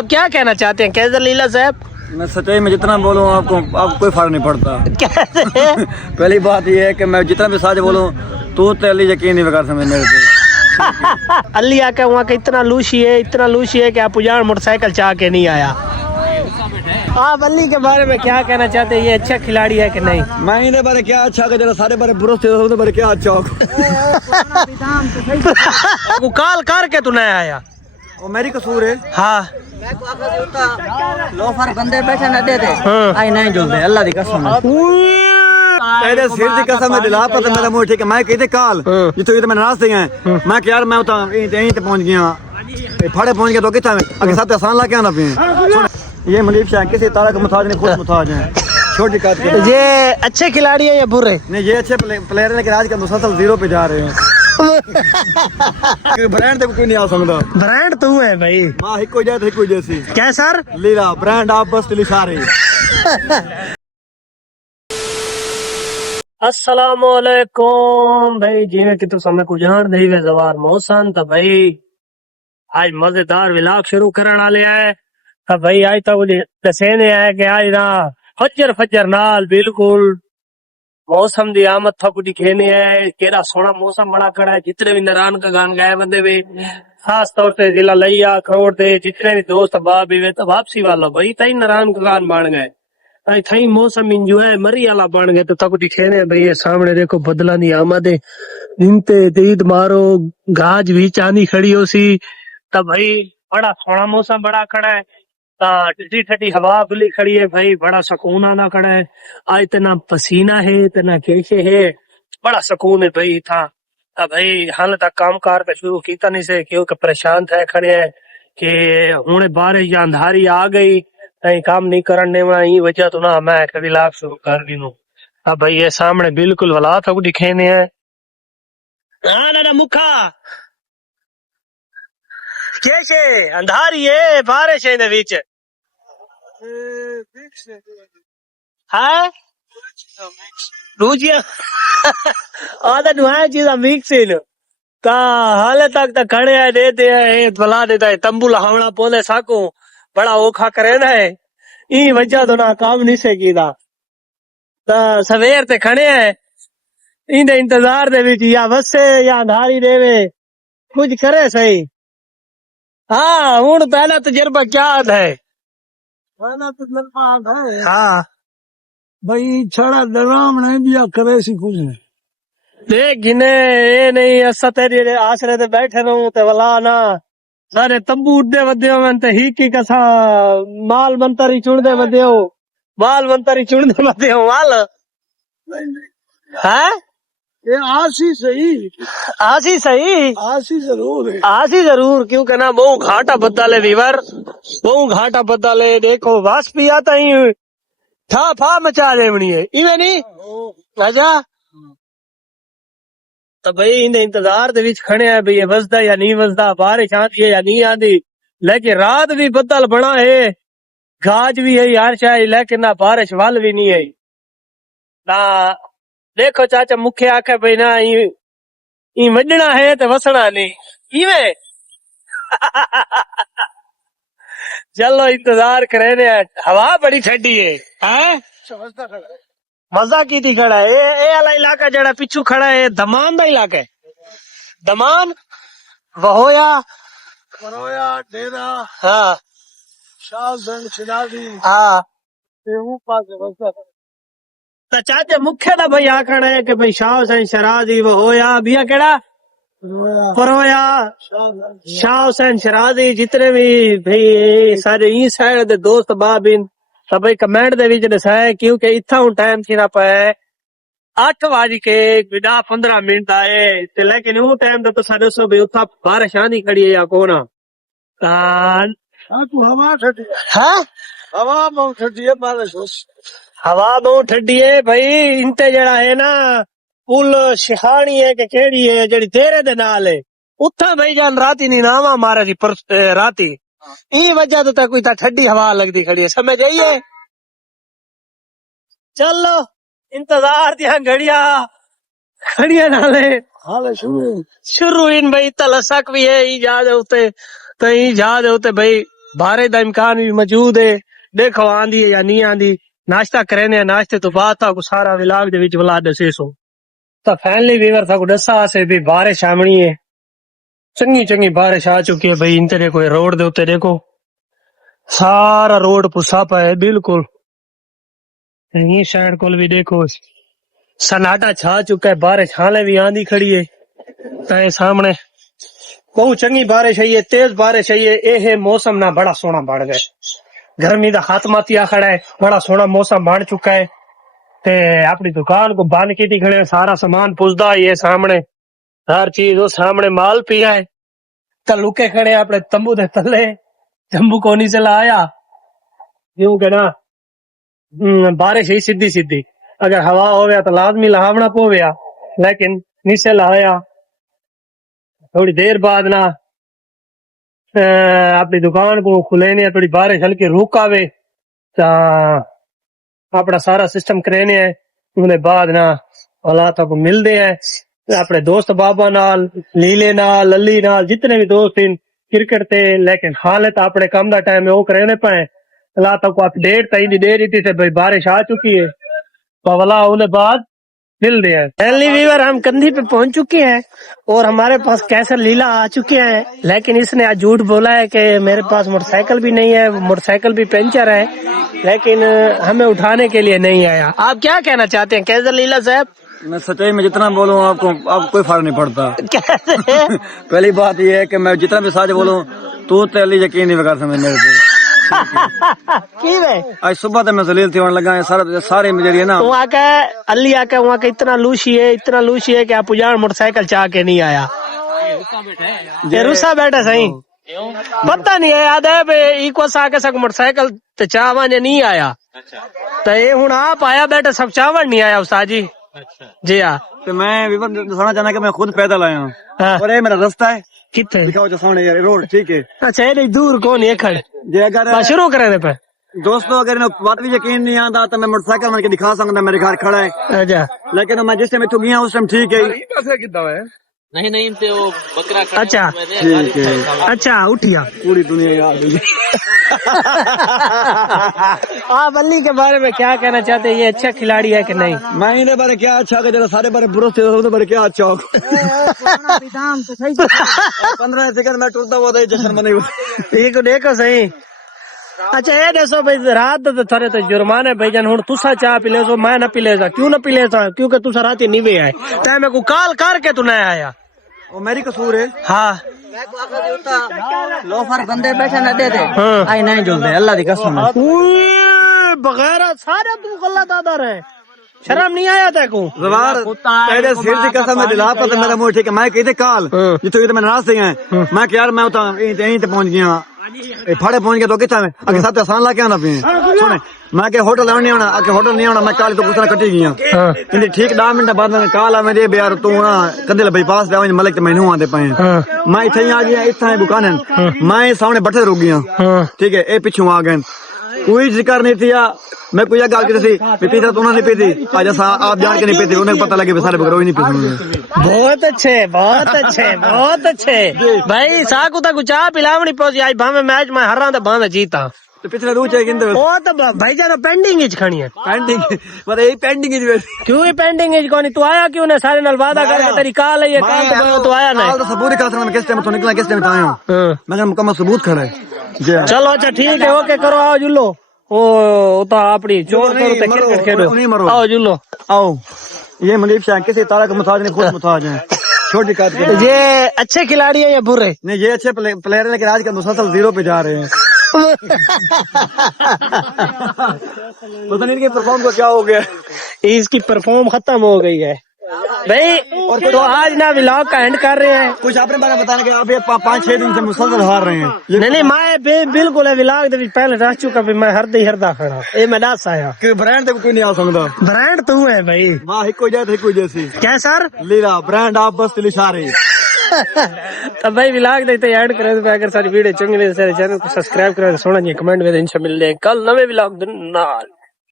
آپ کیا کہنا چاہتے ہیں کیزر لیلا صاحب؟ میں سچائی میں جتنا بولوں آپ کو کوئی فرق نہیں پڑتا. کیسے؟ پہلی بات یہ ہے کہ میں جتنا بھی سچ بولوں تو علی یقین نہیں کر سکتے میرے پہ. علی آکا وہاں کا اتنا لوشی ہے کہ آپ اجاڑ موٹر سائیکل چاہ کے نہیں آیا. آپ علی کے بارے میں کیا کہنا چاہتے ہیں؟ یہ اچھا کھلاڑی ہے کہ نہیں؟ میں ان بارے کیا اچھا کہ جڑا سارے بارے برس تھے بارے کیا اچھا کو کال کر کے تو نہیں آیا. وہ میری قصور ہے. ہاں لوفر بندے بیٹھے نہ دے دے آئی نہیں جلدے اللہ دی قسم تیرے سر دی قسم ہے دلا پتہ میرا منہ ٹھیک ہے. میں کہتے کال جتوں یہ میں راستے ہیں میں کہ یار میں تو یہیں تے پہنچ گیا پھڑے پہنچ گیا تو کتھا اگے ساتھ آسان لا کے آنا پے. یہ ملیب شاہ کسی طرح کا محتاج نہیں خود محتاج ہیں. چھوٹی بات کے یہ اچھے کھلاڑی ہیں یا برے؟ نہیں یہ اچھے پلیئر ہیں لیکن آج کل مسلسل زیرو پہ جا رہے ہیں. برانڈ تے کوئی نہیں آ سکتا. برانڈ تو ہے بھائی. ماں ہکو جائے تو ہکو جیسی کیا سر؟ لیلا برانڈ آپ بس لکھا رہے. السلام علیکم بھائی. جی کہ تو سامنے کو جان دے وے زوار موسن تو بھائی آج مزیدار ولاگ شروع کرن والے ہے. تو بھائی آج تو دسینے ہے کہ آج نا فجر نال بالکل موسم دی آمد تھک دکھینے ہے. کیڑا سونا موسم بڑا کڑا ہے. جتنے بھی نران کا گان گائے بندے بھی خاص طور سے ضلع لیا کروڑ دے جتنے بھی دوست باپ بھی تو واپسی والا بھائی تھی نران کا گان بن گئے. تھی موسم انجوائے مری والا بن گئے. تو تک دکھینے بھائی یہ سامنے دیکھو بدلا نہیں آمد ہے. دنتے دید مارو گاج بھی چاندی کھڑی ہو سی. تو بھائی بڑا سونا موسم بڑا کھڑا ہے. ٹھنڈی ٹھنڈی ہوا بلی کھڑی ہے بھائی. بڑا سکون آنا کھڑا ہے. آج اتنا پسینہ ہے اتنا کیشے ہے بڑا سکون ہے بھائی تھا. بھائی حال تک کام کار پہ شروع کیتا نہیں سے کیونکہ پریشان تھے کھڑے ہیں کہ ہوں بارش یا اندھاری آ گئی کہیں کام نہیں کرنے میں یہ وجہ تو نہ میں کبھی لاکھ شروع کر دی نو. اب بھائی یہ سامنے بالکل ولا تھا دکھینے ہے. ہاں نا مکھا کیسے اندھاری ہے بارش ہے بیچ ہاں روجیا آدھا نوائے چیزا مکس ہے تا حال تک تا کھڑے آئے دیتے ہیں بلا دیتا ہے تمبو لہاونا پوندے ساکوں بڑا اوکھا کرے نا ہے. این وجہ تو نہ کام نہیں سے کیتا تا سویر تے کھڑے ہیں این دے انتظار دے وچ یا وسے یا اندھاری دے وے کچھ کرے صحیح. ہاں ہوں پہلا تجربہ کیا ہے؟ پہلا تجربہ ہے ہاں بھائی چھڑا درام نہیں دیا کرے سی کچھ نہیں. دیکھ گنے اے نہیں اسا تیری آسرے تے بیٹھے رہوں تے ولا نا سارے تمبو اڈے ودے ہو تے ہی کی کسا مال منتری چن دے ودے ہو مال منتری چن دے ودے ہو مال ہاں یہ آسی صحیح آسی صحیح آسی ضرور ہے. آسی ضرور کیونکہ نا بہو گھاٹا بدلے ویور بہو گھاٹا بدلے دیکھو واس پیا تا ہی تھا پھا مچا دیونی ہے ایویں نہیں اجا. تو بھئی ان انتظار دے وچ کھڑے ہیں بھئی وسدا یا نہیں وسدا بارش آندی ہے یا نہیں آندی لیکن رات بھی بدل بنا ہے گاج بھی ہے ہر شاید لیکن نہ بارش وال بھی نہیں ہے نہ. دیکھو چاچا مکھے آکھے بھئی نا این وڈنا ہے تے وسنا نہیں ایویں چلو انتظار کرے نے ہوا بڑی ٹھنڈی ہے ہاں مزہ کی تھی کھڑا ہے. اے والا علاقہ جڑا پیچھو کھڑا ہے دمان دا علاقہ ہے دمان وہویا ڈیرا ہاں شاہ زنگ شنازی ہاں. پاس چاچے مکھے دا بھائی آکھنا ہے کہ بھائی شاہ حسین شرازی وہویا بیا کیڑا پرویا شاہ حسین شرازی جتنے بھی بھائی سارے این سائڈ دے دوست بابین تو بھائی کمنٹ دے وچ دسائے کیونکہ اتھا ہوں ٹائم تھی نہ پائے 8:15 آئے لیکن وہ ٹائم تے تو دسو بھائی اتھا بارش آندی کھڑی ہے یا کونا ہوا ٹھنڈی ہاں ہوا بہت ٹھنڈی ہے بارش ہوا بہت ٹھنڈی ہے بھائی انتے جڑا ہے نا پل شہانی ہے کہ کیڑی ہے جڑی تیرے دے نال ہے اتھا بھائی جان راتی نہیں ناوا مارا سی راتی این وجہ تو کوئی تا ٹھنڈی ہوا لگدی کھڑی ہے سمجھ آئیے. چلو انتظار دیا گھڑیاں نالے حال شروع شروع ان بھائی تلسک بھی ہے ای جا دے ہوتے تو ای جا دے ہوتے بھائی بارے دا امکان بھی موجود ہے دیکھو آندی ہے یا نہیں آندی ناشتہ کرنے ناشتے تو بعد تک سارا ولاگ دے وچ ولا دسے سو تو فائنلی ویور تک دسا سے بھی بارش آمنی ہے چنگی چنگی بارش آ چکی ہے بھائی انتے دیکھو روڈ دے اوتے دیکھو سارا روڈ پسا پا ہے بالکل یہ سائڈ کول بھی دیکھو سناٹا چھا چکا ہے بارش حالے بھی آندھی کھڑی ہے تے سامنے بہت چنگی بارش ہے یہ تیز بارش ہے یہ موسم نہ بڑا سونا بن گئے گرمی دا خاتمہ تیا کھڑا ہے بڑا سونا موسم بن چکا ہے تے اپنی دکان کو بند کی کھڑے ہیں سارا سامان پوچھتا یہ سامنے ہر چیز وہ سامنے مال پیا ہے تو لکے کھڑے اپنے تمبو دے تلے تمبو کو نہیں سے لایا کیوں کہ نا بارش ہی سیدھی سیدھی اگر ہوا ہو گیا تو لازمی لہاونا پو گیا لیکن نیچے لایا تھوڑی دیر بعد نا اپنی دکان کو کھلینے تھوڑی بارش ہلکی روک آوے تا اپنا سارا سسٹم کرینے ہے انہیں بعد نا اللہ تک ملتے ہیں اپنے دوست بابا نال لیلے نال للی نال جتنے بھی دوست ہیں کرکٹ تے لیکن حالت اپنے کام دا ٹائم ہے وہ کرینے پائیں اللہ تک کو اپڈیٹ تھی دے رہی تھی بھائی بارش آ چکی ہے پولا انہیں بعد ملتے ہیں پہلی ویور ہم کندھی پہ پہنچ چکے ہیں اور ہمارے پاس کیسر لیلا آ چکے ہیں لیکن اس نے آج جھوٹ بولا ہے کہ میرے پاس موٹر سائیکل بھی نہیں ہے موٹر سائیکل بھی پنچر ہے لیکن ہمیں اٹھانے کے لیے نہیں آیا آپ کیا کہنا چاہتے ہیں کیسر لیلا صاحب میں سچائی میں جتنا بولوں آپ کو کوئی فرق نہیں پڑتا کیسے پہلی بات یہ ہے کہ میں جتنا بھی سچ بولوں تو علی یقین نہیں کر سمجھ میرے پہ کی ہے آج صبح تو میں ذلیل تھی ہونے لگا ہے سارے میری ہے نا وہاں کا علی آ کے وہاں کا اتنا لوشی ہے کہ آپ جان موٹر سائیکل چاہ کے نہیں آیا یہ روسا بیٹھا صحیح پتہ نہیں ہے یاد ہے ایکو سا کے سک موٹر سائیکل تے چاہواں نہیں آیا تو یہ ہوں آپ آیا بیٹھے سب چاہواں نہیں آیا استاد جی جی ہاں تو میں دکھانا چاہنا کہ میں خود پیدل آیا ہوں اور یہ میرا رستہ ہے کتنے دکھاؤ جو سامنے یہ روڈ ٹھیک ہے اچھا یہ دور کون ہے کھڑ جی اگر شروع کرنے پہ دوستوں اگر بات بھی یقین نہیں آتا تو میں موٹر سائیکل میں دکھا سکتا میرے گھر کھڑا ہے اچھا لیکن میں جس ٹائم اتو گیا اس ٹائم ٹھیک ہے اچھا ٹھیک ہے اچھا اٹھیا پوری دنیا یاد ہوئی آپ علی کے بارے میں کیا کہنا چاہتے ہیں یہ اچھا کھلاڑی ہے کہ نہیں میں انہیں بارے کیا اچھا کہ سارے بارے برس تھے بارے کیا اچھا ہو 15 سیکنڈ میں ٹوٹتا ہوا تھا جشن بنے دیکھو دیکھو صحیح اچھا یہ دسو بھائی رات تھرے تو جرمانے بھائی جان ہوں تسا چاہ پی لے سو میں نہ پی لے سا کیوں نہ پی لے سا کیونکہ تسا رات نہیں بھی آئے تے میں کو کال کر کے تو نہ آیا وہ میری قصور ہے ہاں لوفر بندے بیٹھے نہ دے دے آئی نہیں جلدے اللہ دی قسم ہے بغیر سارے تو غلط دادا رہے شرم نہیں آیا تے کو زبار تیرے سر دی قسم ہے دلا پتہ میرا منہ ٹھیک ہے میں کہتے کال جتوں تے میں ناراض تھی ہیں میں کہ یار میں تو یہیں تے پہنچ گیا پھڑے پہنچ گیا تو کتنا میں اگے ساتھ آسان لا کے آنا پے سنے میں کہ ہوٹل نہیں آنا اگے ہوٹل نہیں آنا میں کال تو گسنا کٹی گیا کہ ٹھیک 10 منٹ بعد میں کال آ میں دے یار تو نا کدل بائی پاس دے ملک تے مینوں آندے پے میں ایتھے ہی آ گیا ایتھے دکان ہے میں سامنے بیٹھے رک گیا ٹھیک ہے اے پیچھے آ گئے کوئی ذکر نہیں تھیا میں کوئی گل کی تھی پیتی تو انہوں نے پیتی آج آپ جان کے نہیں پیتی انہیں پتہ لگے سارے بکرو ہی نہیں پیتے بہت اچھے بہت اچھے بہت اچھے بھائی ساکو تک چاہ پلاونی پوسی آج بھاویں میچ میں ہر رہا تو بھاویں جیتا تو پچھلے روز چاہیے کندے وہ تو بھائی جان پینڈنگ اچ کھڑی ہے پینڈنگ مطلب یہی پینڈنگ ہے کیوں ہی پینڈنگ اچ کونی تو آیا کیوں نے سارے نال وعدہ کر کے تیری کال ہے یہ کال تو آیا نہیں کال تو ثبوت کر میں کس ٹائم تو نکلا کس ٹائم آیا میں نے مکمل ثبوت کھڑا ہے چلو اچھا ٹھیک ہے اوکے کرو آؤ جلو وہ تو اپنی چور کرو تے کرکٹ کھیلو آؤ جلو آؤ یہ منیب شاہ کسی طرح کا محتاج نہیں خود محتاج ہیں چھوٹی کات کے یہ اچھے کھلاڑی ہیں یا برے نہیں یہ اچھے پلیئر ہیں لیکن آج کل مسلسل 0 پہ جا رہے ہیں پتہ نہیں ان کے پرفارم کو کیا ہو گیا اس کی پرفارم ختم ہو گئی ہے بھائی اور تو آج نا ولاگ کا اینڈ کر رہے ہیں کچھ اپنے بارے میں بتانا کہ آپ 5-6 دن سے مسلسل ہار رہے ہیں نہیں میں بالکل ولاگ دے پہلے رہ چکا بھی میں ہردا کھڑا اے میں دس آیا کہ برانڈ تے کوئی نہیں آ سکتا برانڈ تو ہے بھائی واہ ایک کوئی جائے کوئی جیسی کیا سر لیلا برانڈ آپ بس لشا رہے تو بھائی ولاگ دیتے ایڈ کرے تو اگر ساری ویڈیو چنگی لگے چینل کو سبسکرائب کرے سونا جی کمنٹ میں انشاءاللہ ملتے ہیں کل نوے ولاگ دن نال